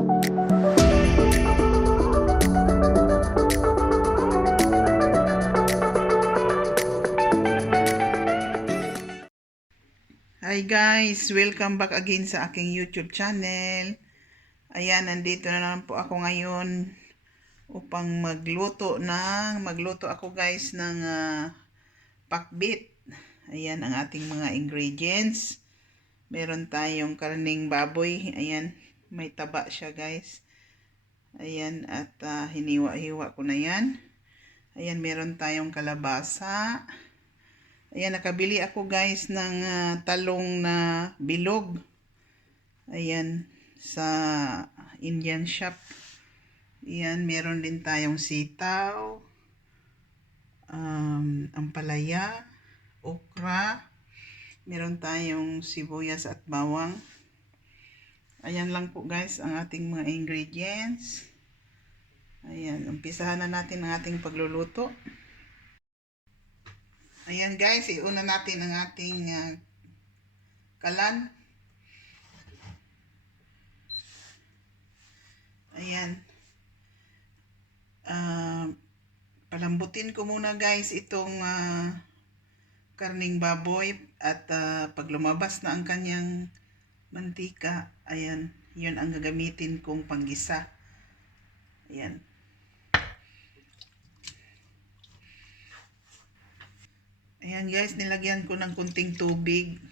Hi guys! Welcome back again sa aking YouTube channel. Ayan, nandito na naman po ako ngayon upang magluto ng, magluto ako guys ng uh, pakbit. Ayan ang ating mga ingredients. Meron tayong karning baboy. Ayan, may taba siya guys. Ayan, at uh, hiniwa-hiwa ko na yan. Ayan, meron tayong kalabasa. Ayan, nakabili ako guys ng uh, talong na bilog. Ayan, sa Indian shop. Ayan, meron din tayong sitaw, um, ampalaya, okra, meron tayong sibuyas at bawang. Ayan lang po guys ang ating mga ingredients. Ayan, umpisahan na natin ang ating pagluluto. Ayan guys, iuna natin ang ating uh, kalan. Ayan. Uh, palambutin ko muna guys itong uh, karning baboy at uh, pag na ang kanyang mantika, ayan, yun ang gagamitin kong panggisa. Ayan. Ayan guys, nilagyan ko ng kunting tubig.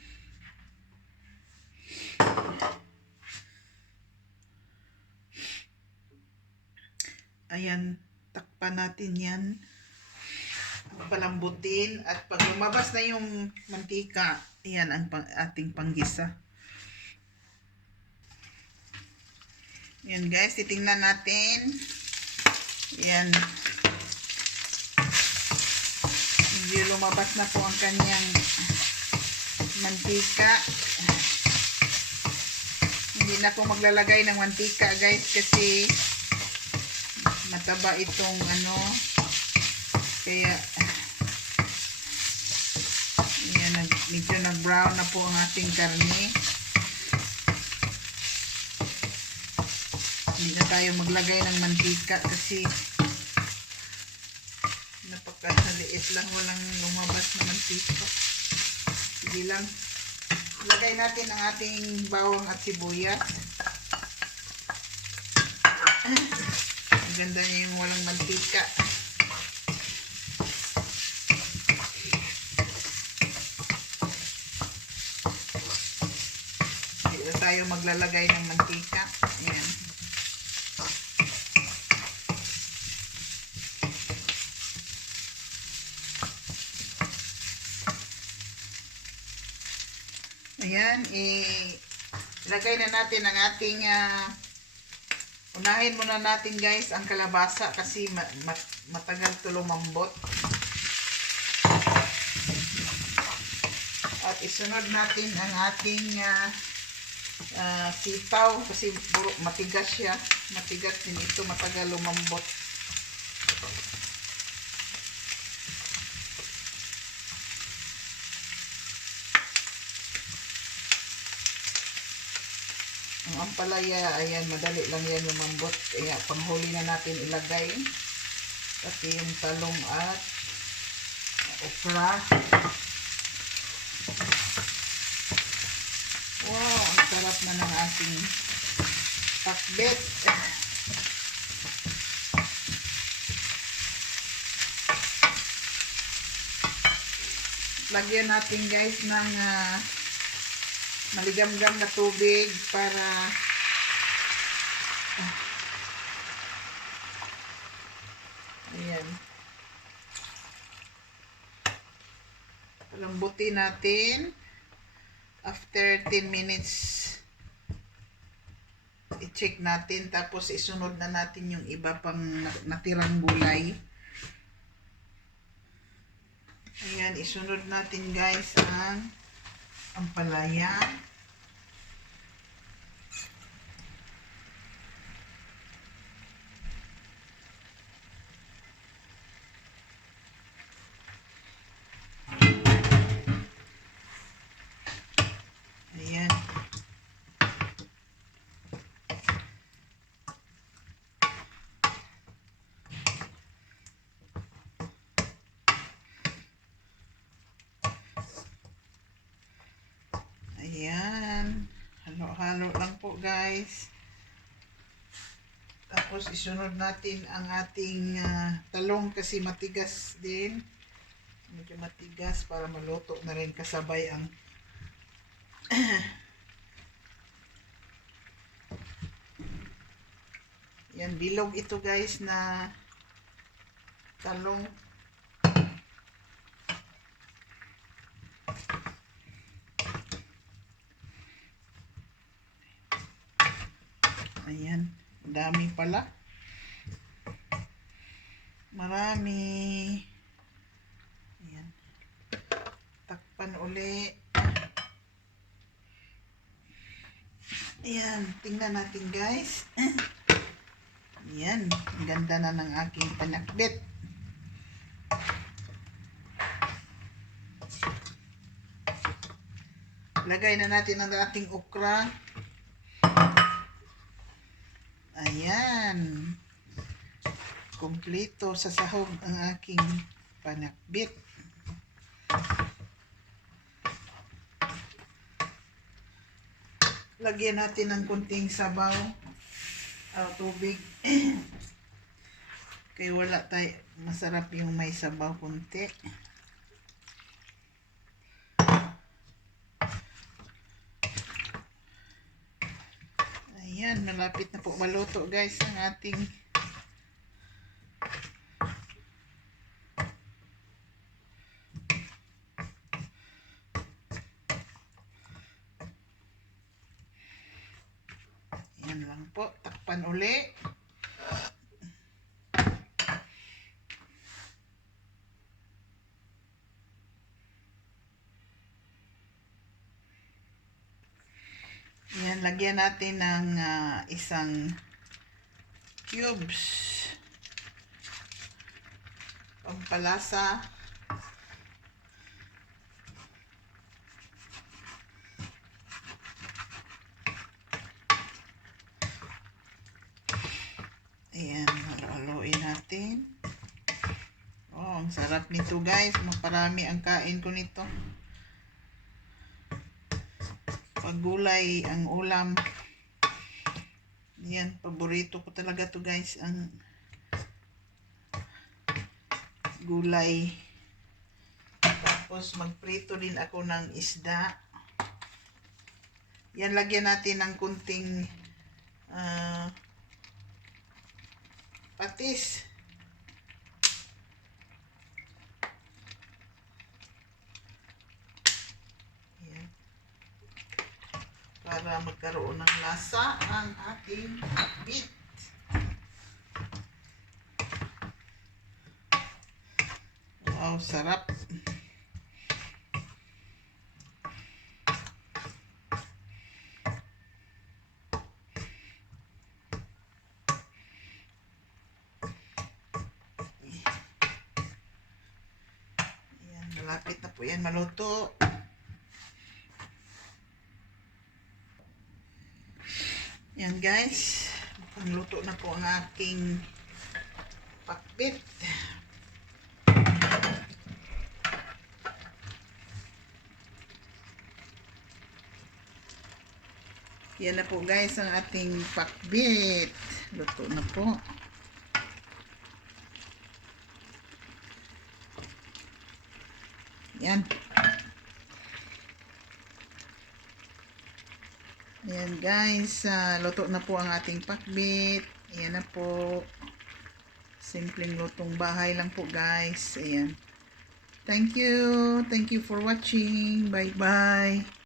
Ayan, takpan natin yan. Palambutin at pag lumabas na yung mantika, ayan ang ating panggisa. Ayan guys, titingnan natin. Ayan, medyo lumabas na po ang kanyang mantika. Hindi na po maglalagay ng mantika guys kasi mataba itong ano. Kaya yan, medyo nag brown na po ang ating karne hindi na tayo maglagay ng mantika kasi napakaliit lang walang lumabas na mantika. Sige lang. Lagay natin ang ating bawang at sibuyas ang ganda niya yung walang mantika. Hindi tayo maglalagay ng mantika yan Ayan, ilagay na natin ang ating uh, unahin muna natin guys ang kalabasa kasi ma mat matagal to lumambot. At isunod natin ang ating uh, uh, sitaw kasi matigas siya. Matigas din ito, matagal lumambot. Ang ampalaya, ayan, madali lang yan lumambot. Kaya panghuli na natin ilagay. Pati yung talong at okra. Wow, ang sarap na ng ating pakbet. Lagyan natin guys ng uh, maligam-gam na tubig para ayan. Lambutin natin. After 10 minutes i-check natin. Tapos isunod na natin yung iba pang natirang gulay. Ayan isunod natin guys ang ampalaya. Ayan. Ayan. Halo-halo lang po guys. Tapos isunod natin ang ating ah, talong kasi matigas din. Medyo matigas para maluto na rin kasabay ang Yan, bilog ito guys na talong. Ayan, dami pala. Marami. Ayan. Takpan uli. Ayan, tingnan natin guys. Ayan, ang ganda na ng aking panakbit. Lagay na natin ang ating okra. Ayan. Kompleto sa sahog ang aking panakbit. Lagyan natin ng kunting sabaw. ah, tubig. Kaya wala tayo. Masarap yung may sabaw kunti. Ayan, malapit na po maluto guys ang ating Yan lang po. Takpan uli. Yan, lagyan natin ng ah, isang cubes. Pampalasa. Ayan, halo-haloin natin. Oh, ang sarap nito guys. Maparami ang kain ko nito. Gulay ang ulam. Yan, paborito ko talaga to guys. Ang gulay. Tapos magprito din ako ng isda. Yan, lagyan natin ng kunting ah, patis. Para magkaroon ng lasa ang ating beet. Wow, sarap. Ayan, malapit na po yan maluto. Yan guys, pangluto na po ang aking pakbit. Yan na po guys ang ating pakbit. Luto na po. Yan. Ayan guys, ah, luto na po ang ating pakbit. Ayan na po. Simpleng lutong bahay lang po guys. Ayan. Thank you. Thank you for watching. Bye-bye.